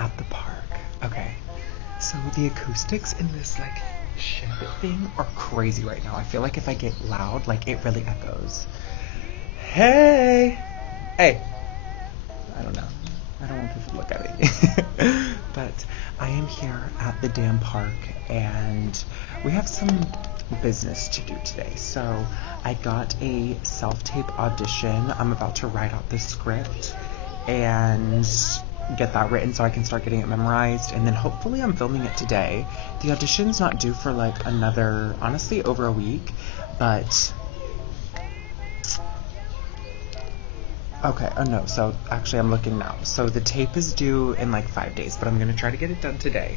at the park. Okay, so the acoustics in this like shed thing are crazy right now. I feel like if I get loud, like it really echoes. Hey! Hey! I don't know. I don't want people to look at me. But I am here at the damn park and we have some business to do today. So I got a self-tape audition. I'm about to write out the script and get that written so I can start getting it memorized, and then hopefully I'm filming it today. The audition's not due for like another, honestly, over a week, but okay, oh no, so actually I'm looking now. So the tape is due in like 5 days, but I'm gonna try to get it done today.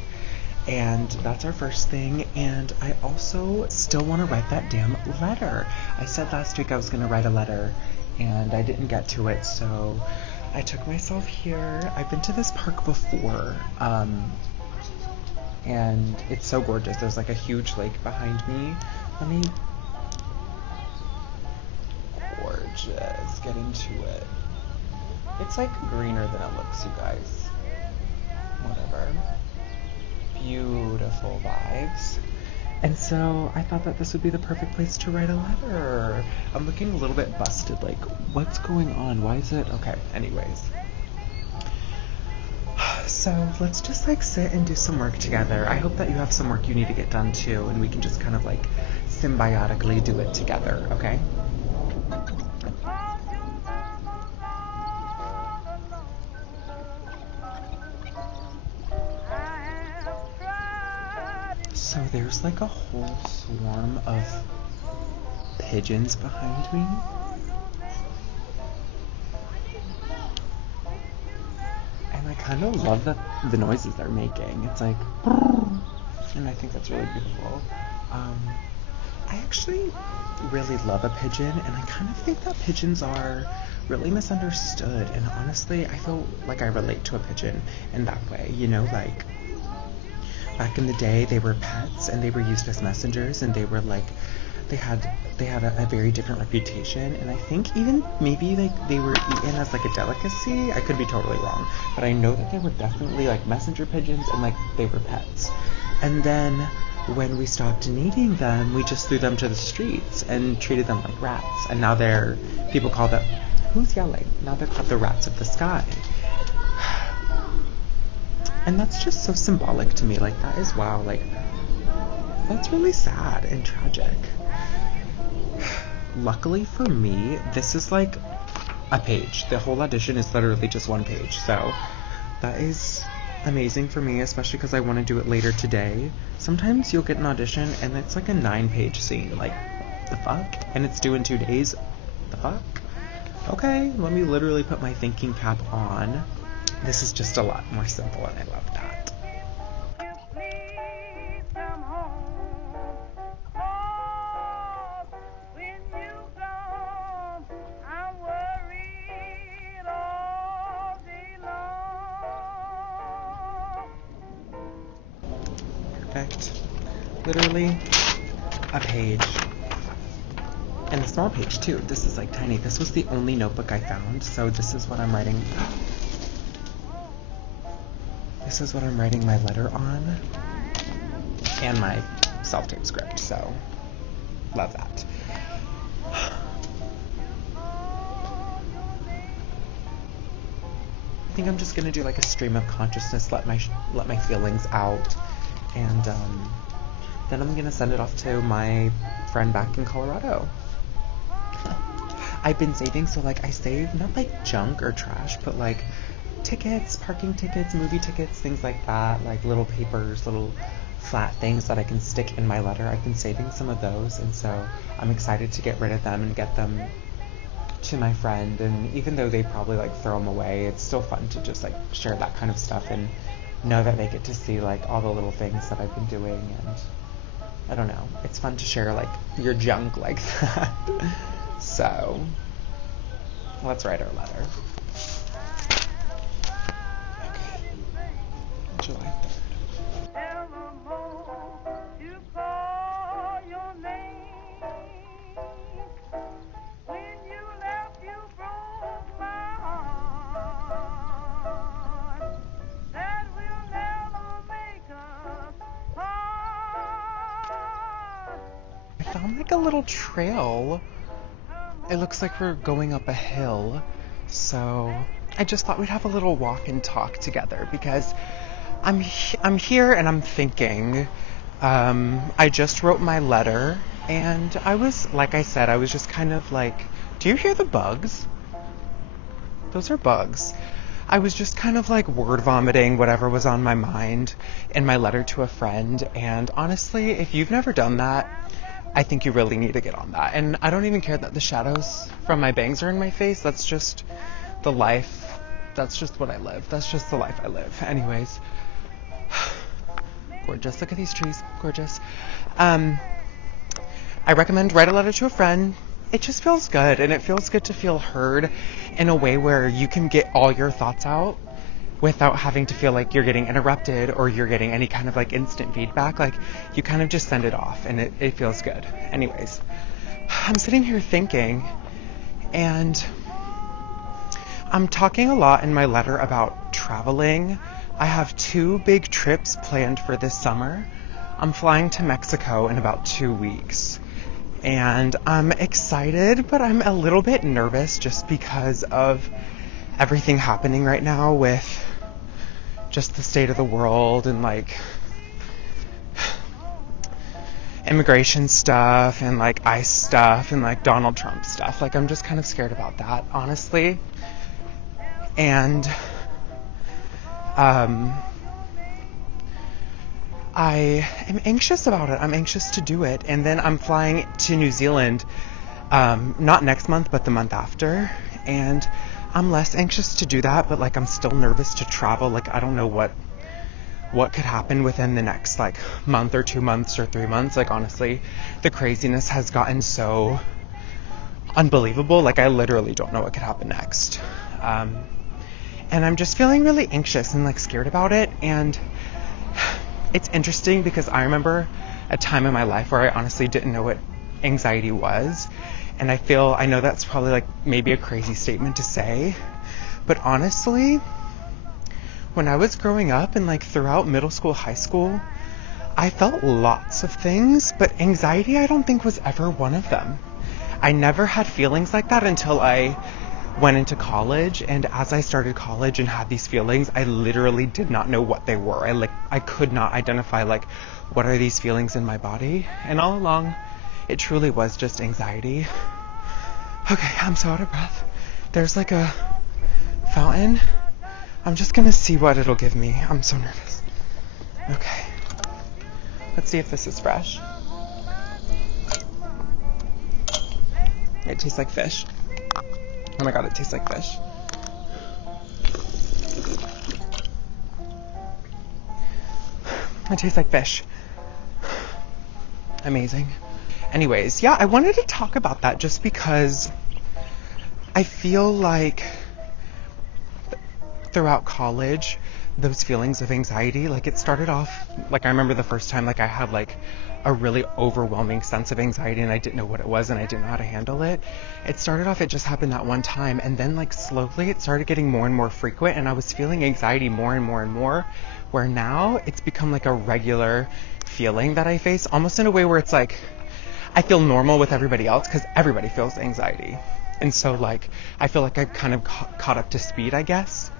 And that's our first thing, and I also still want to write that damn letter. I said last week I was gonna write a letter, and I didn't get to it, so I took myself here. I've been to this park before, and it's so gorgeous. There's like a huge lake behind me. Gorgeous. Get into it. It's like greener than it looks, you guys. Whatever. Beautiful vibes. And so I thought that this would be the perfect place to write a letter. I'm looking a little bit busted, like, what's going on? Why is it? Okay, anyways. So let's just like sit and do some work together. I hope that you have some work you need to get done too, and we can just kind of like symbiotically do it together, okay? So there's like a whole swarm of pigeons behind me. And I kind of love the noises they're making. It's like, and I think that's really beautiful. I actually really love a pigeon, and I kind of think that pigeons are really misunderstood. And honestly, I feel like I relate to a pigeon in that way, you know, like back in the day, they were pets and they were used as messengers, and they were like, they had a very different reputation, and I think even maybe like they were eaten as like a delicacy. I could be totally wrong, but I know that they were definitely like messenger pigeons, and like they were pets. And then when we stopped needing them, we just threw them to the streets and treated them like rats, and now people call them, who's yelling? Now they're called the rats of the sky. And that's just so symbolic to me. Like, that is, wow, like, that's really sad and tragic. Luckily for me, this is like a page. The whole audition is literally just one page. So that is amazing for me, especially because I want to do it later today. Sometimes you'll get an audition and it's like a 9-page scene. Like, the fuck? And it's due in 2 days? The fuck? Okay, let me literally put my thinking cap on. This is just a lot more simple, and I love that. Perfect. Literally a page. And a small page, too. This is like tiny. This was the only notebook I found, so this is what I'm writing. This is what I'm writing my letter on, and my self-tape script, so love that. I think I'm just gonna do like a stream of consciousness, let my feelings out, and then I'm gonna send it off to my friend back in Colorado. I've been saving, so like I save not like junk or trash, but like tickets, parking tickets, movie tickets, things like that, like little papers, little flat things that I can stick in my letter. I've been saving some of those, and so I'm excited to get rid of them and get them to my friend. And even though they probably like throw them away, it's still fun to just like share that kind of stuff and know that they get to see like all the little things that I've been doing. And I don't know, it's fun to share like your junk like that. So let's write our letter. July 3rd. That found like a little trail. It looks like we're going up a hill. So I just thought we'd have a little walk and talk together because I'm here and I'm thinking. I just wrote my letter and I was, like I said, I was just kind of like, do you hear the bugs? Those are bugs. I was just kind of like word vomiting whatever was on my mind in my letter to a friend. And honestly, if you've never done that, I think you really need to get on that. And I don't even care that the shadows from my bangs are in my face. That's just the life. That's just what I live. That's just the life I live. Anyways. Gorgeous. Look at these trees. Gorgeous. I recommend write a letter to a friend. It just feels good. And it feels good to feel heard in a way where you can get all your thoughts out without having to feel like you're getting interrupted or you're getting any kind of like instant feedback. Like you kind of just send it off and it feels good. Anyways, I'm sitting here thinking, and I'm talking a lot in my letter about traveling. I have 2 big trips planned for this summer. I'm flying to Mexico in about 2 weeks. And I'm excited, but I'm a little bit nervous just because of everything happening right now with just the state of the world and like immigration stuff and like ICE stuff and like Donald Trump stuff. Like I'm just kind of scared about that, honestly. And I am anxious about it. I'm anxious to do it. And then I'm flying to New Zealand, not next month, but the month after. And I'm less anxious to do that, but like I'm still nervous to travel. Like I don't know what could happen within the next like month or 2 months or 3 months. Like honestly, the craziness has gotten so unbelievable. Like I literally don't know what could happen next. And I'm just feeling really anxious and like scared about it. And it's interesting because I remember a time in my life where I honestly didn't know what anxiety was. And I know that's probably like maybe a crazy statement to say, but honestly, when I was growing up and like throughout middle school, high school, I felt lots of things, but anxiety I don't think was ever one of them. I never had feelings like that until I went into college, and as I started college and had these feelings, I literally did not know what they were. I could not identify like what are these feelings in my body, and all along it truly was just anxiety. Okay, I'm so out of breath. There's like a fountain. I'm just gonna see what it'll give me. I'm so nervous. Okay, let's see if this is fresh. It tastes like fish. Oh my god, it tastes like fish. It tastes like fish. Amazing. Anyways, yeah, I wanted to talk about that just because I feel like throughout college, those feelings of anxiety, like it started off, like I remember the first time like I had like a really overwhelming sense of anxiety and I didn't know what it was and I didn't know how to handle it. It started off, it just happened that one time, and then like slowly it started getting more and more frequent, and I was feeling anxiety more and more and more, where now it's become like a regular feeling that I face, almost in a way where it's like I feel normal with everybody else because everybody feels anxiety. And so like I feel like I've kind of caught up to speed, I guess,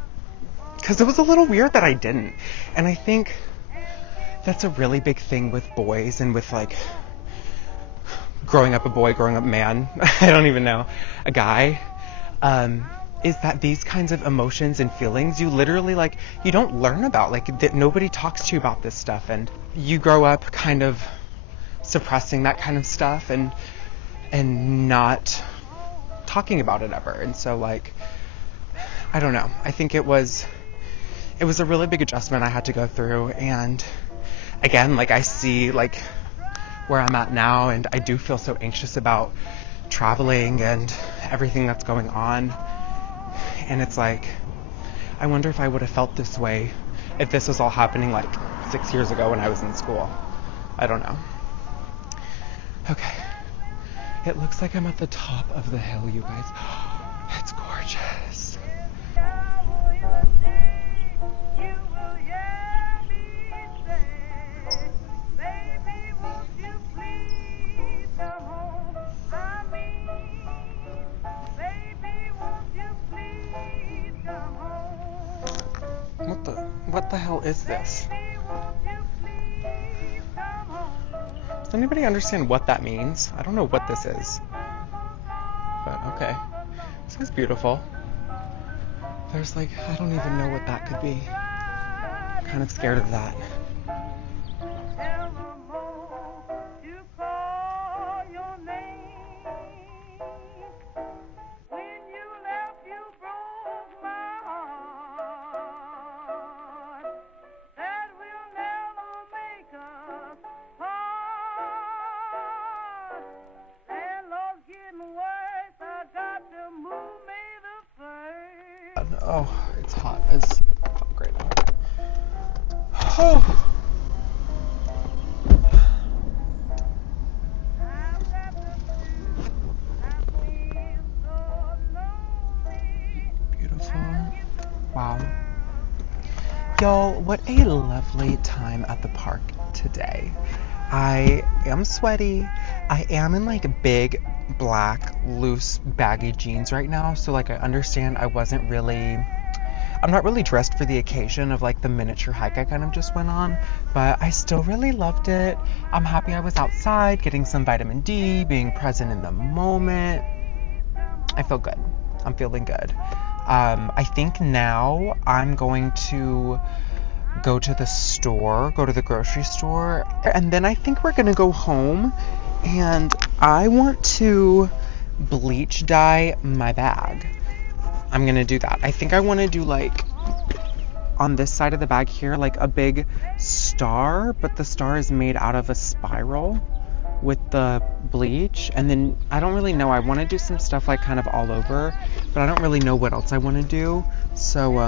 because it was a little weird that I didn't. And I think that's a really big thing with boys and with like growing up a boy, growing up man, I don't even know, a guy, is that these kinds of emotions and feelings you literally like, you don't learn about, like that nobody talks to you about this stuff, and you grow up kind of suppressing that kind of stuff and not talking about it ever. And so like, I don't know, I think it was a really big adjustment I had to go through. And again, like I see like where I'm at now, and I do feel so anxious about traveling and everything that's going on. And it's like, I wonder if I would have felt this way if this was all happening like 6 years ago when I was in school. I don't know. Okay. It looks like I'm at the top of the hill, you guys. It's gorgeous. is this? Does anybody understand what that means? I don't know what this is. But okay. This is beautiful. There's like, I don't even know what that could be. I'm kind of scared of that. Oh, it's hot as fuck right now. Oh. Beautiful. Wow. Y'all, what a lovely time at the park today. I am sweaty. I am in like big black loose baggy jeans right now, so like I understand I'm not really dressed for the occasion of like the miniature hike I kind of just went on, but I still really loved it. I'm happy I was outside getting some vitamin D, being present in the moment. I feel good. I'm feeling good. I think now I'm going to go to the grocery store, and then I think we're gonna go home, and I want to bleach dye my bag. I'm gonna do that. I think I want to do like on this side of the bag here, like a big star, but the star is made out of a spiral with the bleach. And then I don't really know. I want to do some stuff like kind of all over, but I don't really know what else I want to do. So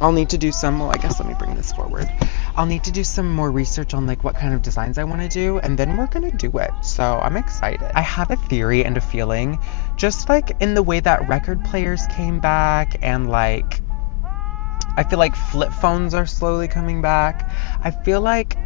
I'll need to do some, well, I guess let me bring this forward. I'll need to do some more research on like what kind of designs I want to do, and then we're going to do it. So I'm excited. I have a theory and a feeling, just like in the way that record players came back, and like, I feel like flip phones are slowly coming back. I feel like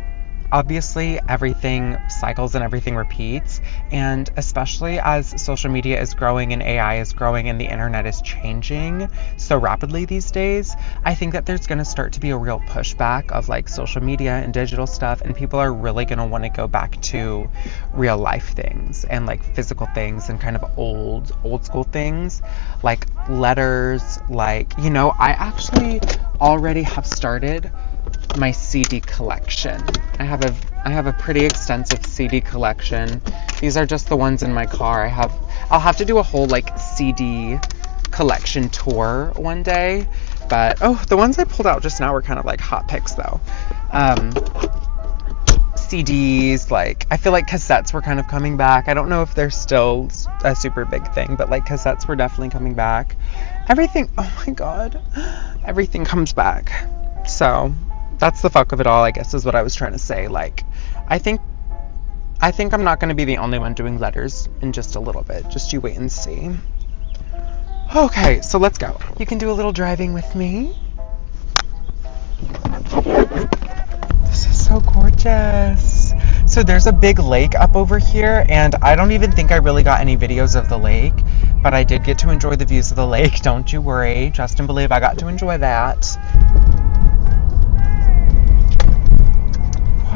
obviously everything cycles and everything repeats, and especially as social media is growing and AI is growing and the internet is changing so rapidly these days, I think that there's going to start to be a real pushback of like social media and digital stuff, and people are really going to want to go back to real life things and like physical things and kind of old school things like letters. Like, you know, I actually already have started my CD collection. I have a pretty extensive CD collection. These are just the ones in my car. I'll have to do a whole like CD collection tour one day. But the ones I pulled out just now were kind of like hot picks though. CDs, like I feel like cassettes were kind of coming back. I don't know if they're still a super big thing, but like cassettes were definitely coming back. Everything, oh my god, everything comes back. So that's the fuck of it all, I guess, is what I was trying to say. Like, I think I'm not going to be the only one doing letters in just a little bit. Just you wait and see. Okay, so let's go. You can do a little driving with me. This is so gorgeous. So there's a big lake up over here, and I don't even think I really got any videos of the lake, but I did get to enjoy the views of the lake. Don't you worry. Trust and believe I got to enjoy that.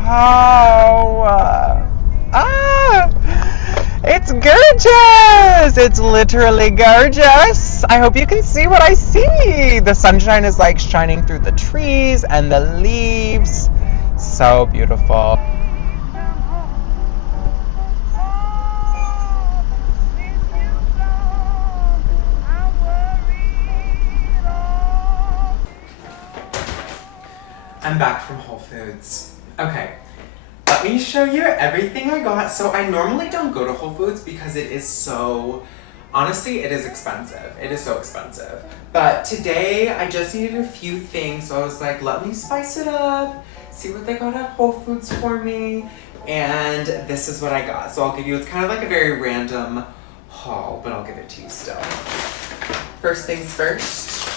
Wow. It's gorgeous. It's literally gorgeous. I hope you can see what I see. The sunshine is like shining through the trees and the leaves. So beautiful. I'm back from Whole Foods. Okay, let me show you everything I got. So I normally don't go to Whole Foods because it is so, honestly, it is expensive. It is so expensive. But today I just needed a few things, so I was like, let me spice it up, see what they got at Whole Foods for me. And this is what I got. So I'll give you, it's kind of like a very random haul, but I'll give it to you still. First things first,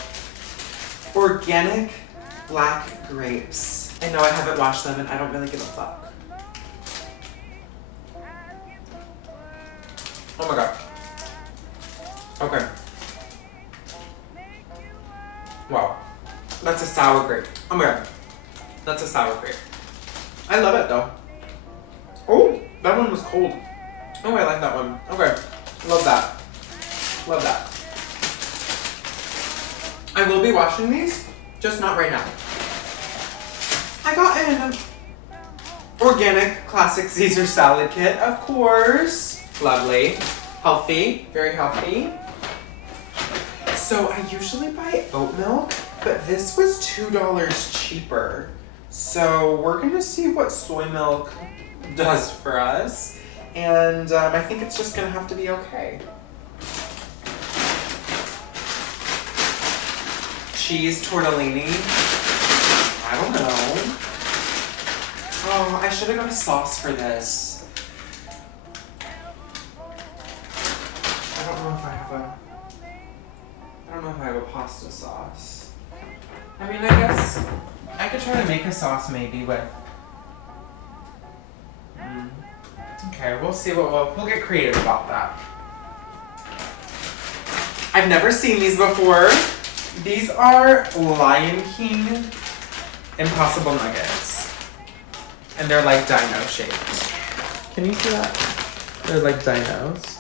organic black grapes. I know I haven't washed them and I don't really give a fuck. Oh my god. Okay. Wow. That's a sour grape. Oh my god. That's a sour cream. I love it though. Oh, that one was cold. Oh, I like that one. Okay. Love that. Love that. I will be washing these, just not right now. I got an organic classic Caesar salad kit, of course. Lovely. Healthy. Very healthy. So I usually buy oat milk, but this was $2 cheaper. So we're gonna see what soy milk does for us. And I think it's just gonna have to be okay. Cheese tortellini. I don't know. Oh, I should have got a sauce for this. I don't know if I have a pasta sauce. I mean, I guess I could try to make a sauce maybe with. Okay, we'll see what we'll get creative about that. I've never seen these before. These are Lion King Impossible Nuggets. And they're like dino shaped. Can you see that? They're like dinos.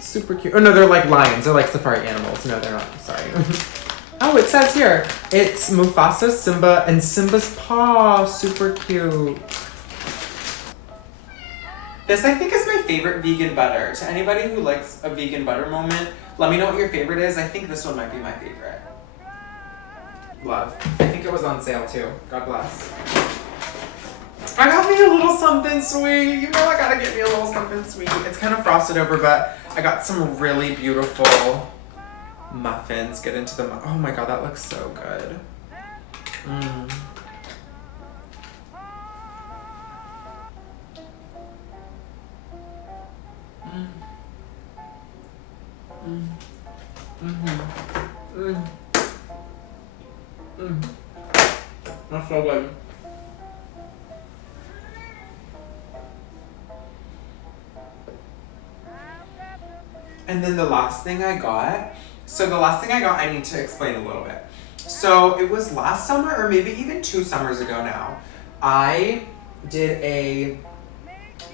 Super cute. Oh no, they're like lions. They're like safari animals. No, they're not. Sorry. Oh, it says here. It's Mufasa, Simba, and Simba's paw. Super cute. This, I think, is my favorite vegan butter. To anybody who likes a vegan butter moment, let me know what your favorite is. I think this one might be my favorite. Love. I think it was on sale too. God bless. I got me a little something sweet. You know I gotta get me a little something sweet. It's kind of frosted over, but I got some really beautiful muffins. Get into the oh my god, that looks so good. Mm. Mm. Mm-hmm. Mm. Mm. That's so good. And then the last thing I got, I need to explain a little bit. So it was last summer, or maybe even 2 summers ago now, I did a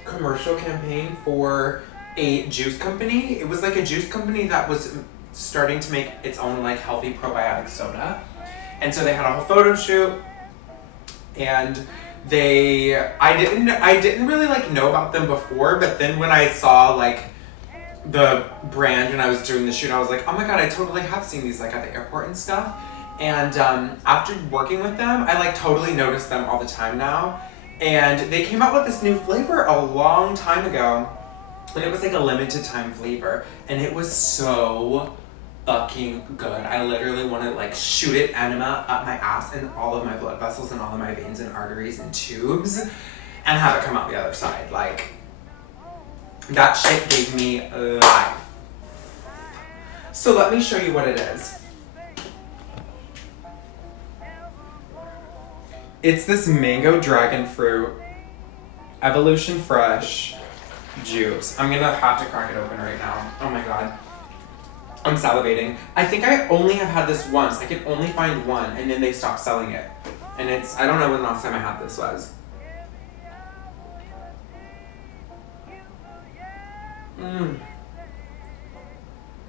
commercial campaign for a juice company. It was like a juice company that was starting to make its own like healthy probiotic soda. And so they had a whole photo shoot, and I didn't really like know about them before, but then when I saw like the brand and I was doing the shoot, I was like, oh my god, I totally have seen these like at the airport and stuff. And after working with them, I like totally notice them all the time now. And they came out with this new flavor a long time ago, and it was like a limited time flavor, and it was so fucking good. I literally want to like shoot it enema up my ass and all of my blood vessels and all of my veins and arteries and tubes and have it come out the other side. Like, that shit gave me life. So let me show you what it is. It's this mango dragon fruit Evolution Fresh juice. I'm gonna have to crack it open right now. Oh my god. I'm salivating. I think I only have had this once. I can only find one, and then they stopped selling it. And I don't know when the last time I had this was. Mmm.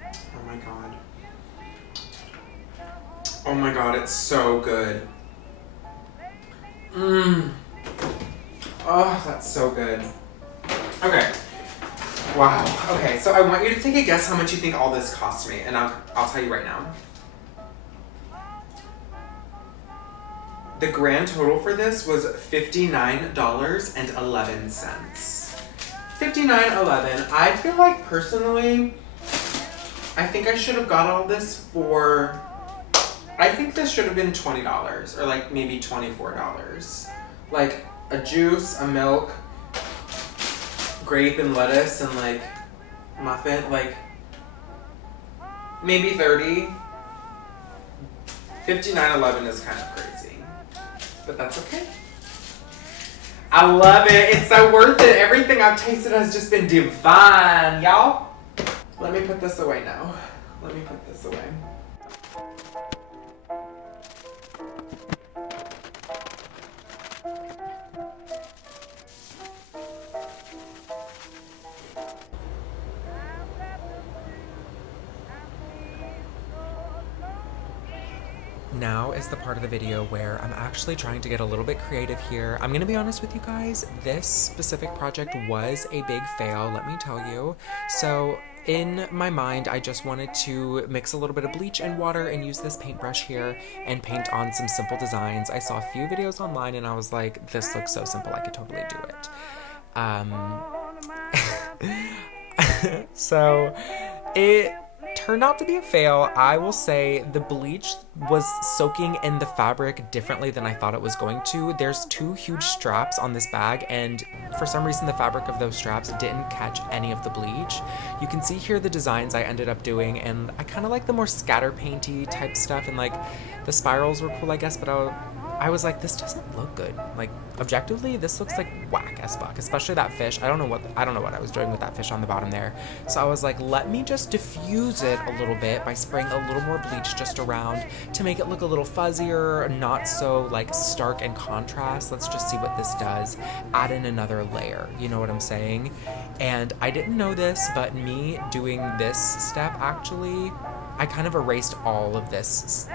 Oh my god. Oh my god, it's so good. Mmm. Oh, that's so good. Okay. Wow. Okay, so I want you to take a guess how much you think all this cost me, and I'll tell you right now. The grand total for this was $59.11. $59.11. I feel like personally, I think I should have got all this for. I think this should have been $20 or like maybe $24. Like a juice, a milk, grape and lettuce, and like muffin, like maybe 30. $59.11 is kind of crazy, but that's okay. I love it. It's so worth it. Everything I've tasted has just been divine, y'all. Let me put this away now. Let me put this away. Now is the part of the video where I'm actually trying to get a little bit creative here. I'm gonna be honest with you guys, this specific project was a big fail, let me tell you. So in my mind, I just wanted to mix a little bit of bleach and water and use this paintbrush here and paint on some simple designs. I saw a few videos online and I was like, this looks so simple, I could totally do it. So it turned out to be a fail. I will say the bleach was soaking in the fabric differently than I thought it was going to. There's two huge straps on this bag, and for some reason the fabric of those straps didn't catch any of the bleach. You can see here the designs I ended up doing, and I kind of like the more scatter painty type stuff, and like the spirals were cool, I guess, but I was like, this doesn't look good. Like, objectively, this looks like whack as fuck, especially that fish. I don't know what I was doing with that fish on the bottom there. So I was like, let me just diffuse it a little bit by spraying a little more bleach just around to make it look a little fuzzier, not so like stark in contrast. Let's just see what this does. Add in another layer, you know what I'm saying? And I didn't know this, but me doing this step, actually, I kind of erased all of this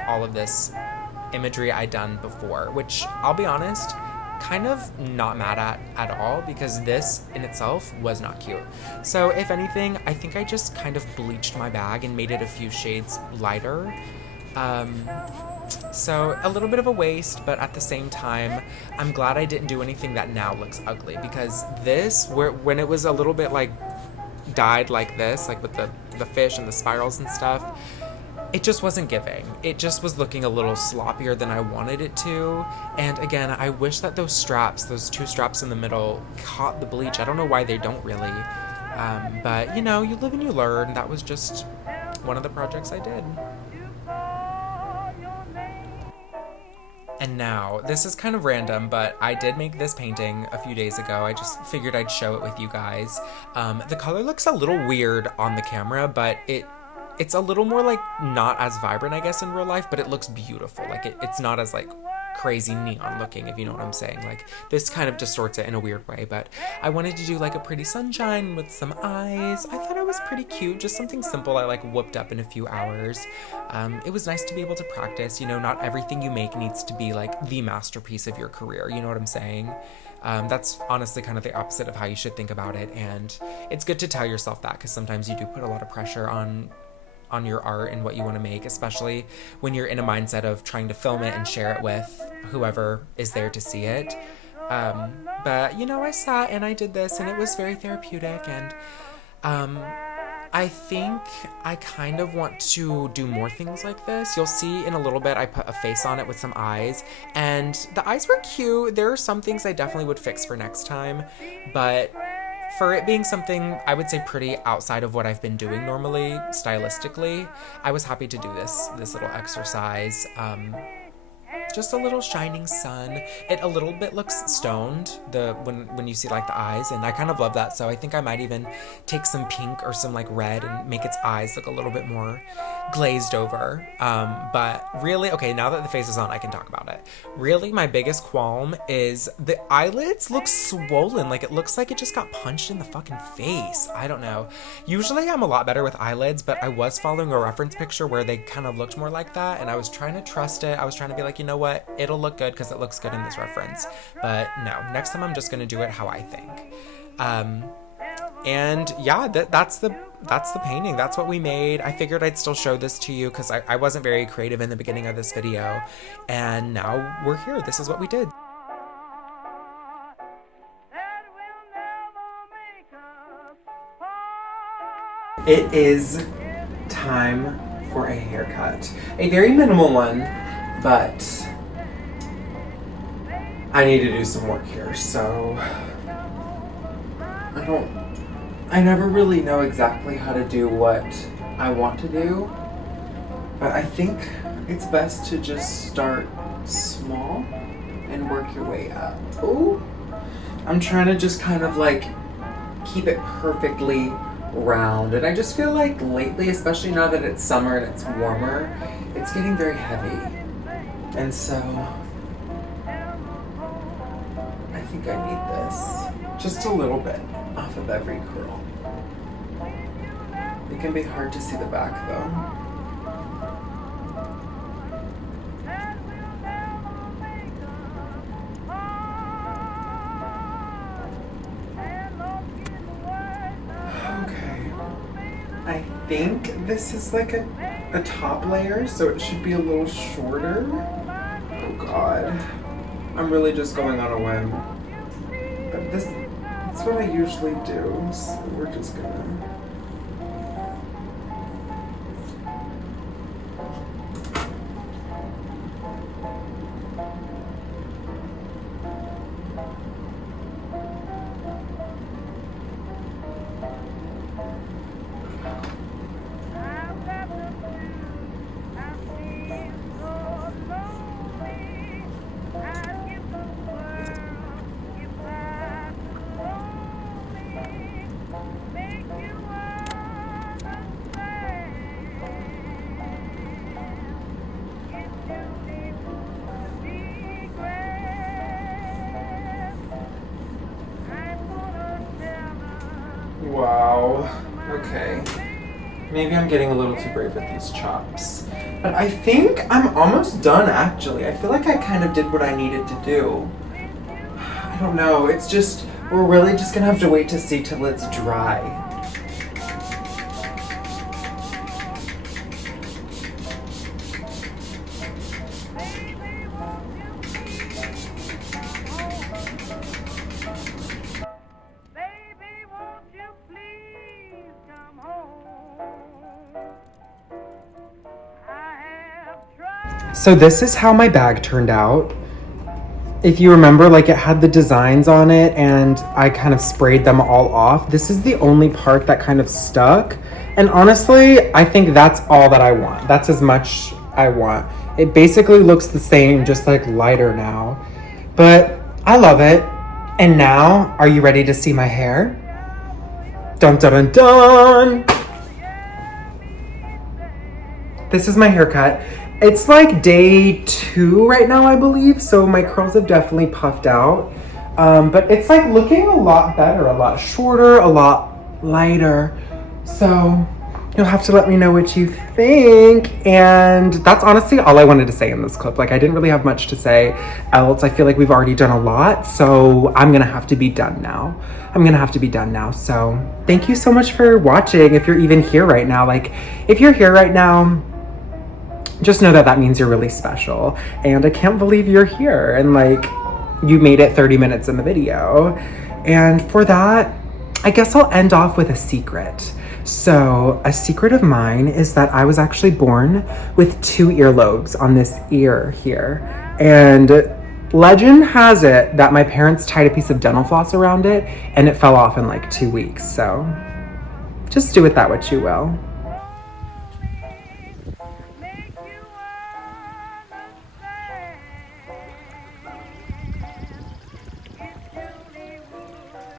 imagery I'd done before, which I'll be honest, kind of not mad at all, because this in itself was not cute. So if anything, I think I just kind of bleached my bag and made it a few shades lighter. So a little bit of a waste, but at the same time, I'm glad I didn't do anything that now looks ugly, because this, when it was a little bit like dyed like this, like with the fish and the spirals and stuff, it just wasn't giving. It just was looking a little sloppier than I wanted it to. And again, I wish that those two straps in the middle caught the bleach. I don't know why they don't really. But you know, you live and you learn. That was just one of the projects I did. And now, this is kind of random, but I did make this painting a few days ago. I just figured I'd show it with you guys. The color looks a little weird on the camera, but it's a little more like not as vibrant, I guess, in real life, but it looks beautiful. Like it's not as like crazy neon looking, if you know what I'm saying. Like this kind of distorts it in a weird way, but I wanted to do like a pretty sunshine with some eyes. I thought it was pretty cute, just something simple I like whooped up in a few hours. It was nice to be able to practice, you know, not everything you make needs to be like the masterpiece of your career, you know what I'm saying? That's honestly kind of the opposite of how you should think about it, and it's good to tell yourself that, because sometimes you do put a lot of pressure on your art and what you want to make, especially when you're in a mindset of trying to film it and share it with whoever is there to see it. But you know, I sat and I did this, and it was very therapeutic, and I think I kind of want to do more things like this. You'll see in a little bit I put a face on it with some eyes, and the eyes were cute. There are some things I definitely would fix for next time, but for it being something I would say pretty outside of what I've been doing normally stylistically, I was happy to do this little exercise. Just a little shining sun. It a little bit looks stoned when you see like the eyes, and I kind of love that, so I think I might even take some pink or some like red and make its eyes look a little bit more glazed over. But really, okay, now that the face is on, I can talk about it. Really, my biggest qualm is the eyelids look swollen. Like it looks like it just got punched in the fucking face. I don't know. Usually I'm a lot better with eyelids, but I was following a reference picture where they kind of looked more like that, and I was trying to trust it. I was trying to be like, you know what, it'll look good because it looks good in this reference. But no, next time I'm just gonna do it how I think. And yeah, that's the painting. That's what we made. I figured I'd still show this to you because I wasn't very creative in the beginning of this video, and now we're here. This is what we did. It is time for a haircut. A very minimal one, but I need to do some work here, so I never really know exactly how to do what I want to do, but I think it's best to just start small and work your way up. Ooh, I'm trying to just kind of like keep it perfectly round, and I just feel like lately, especially now that it's summer and it's warmer, it's getting very heavy, and so I think I need this just a little bit off of every curl. It can be hard to see the back though. think this is like a top layer, so it should be a little shorter. Oh God. I'm really just going on a whim. But that's what I usually do, so we're just gonna... Wow. Okay. Maybe I'm getting a little too brave with these chops. But I think I'm almost done, actually. I feel like I kind of did what I needed to do. I don't know. It's just, we're really just gonna have to wait to see till it's dry. So this is how my bag turned out. If you remember, like it had the designs on it and I kind of sprayed them all off. This is the only part that kind of stuck. And honestly, I think that's all that I want. That's as much I want. It basically looks the same, just like lighter now. But I love it. And now, are you ready to see my hair? Dun dun dun dun! This is my haircut. It's like day 2 right now, I believe, so my curls have definitely puffed out. But it's like looking a lot better, a lot shorter, a lot lighter. So you'll have to let me know what you think. And that's honestly all I wanted to say in this clip. Like I didn't really have much to say else. I feel like we've already done a lot, so I'm gonna have to be done now. So thank you so much for watching. If you're even here right now, like if you're here right now, just know that that means you're really special. And I can't believe you're here and like you made it 30 minutes in the video. And for that, I guess I'll end off with a secret. So a secret of mine is that I was actually born with 2 earlobes on this ear here. And legend has it that my parents tied a piece of dental floss around it and it fell off in like 2 weeks. So just do with that what you will.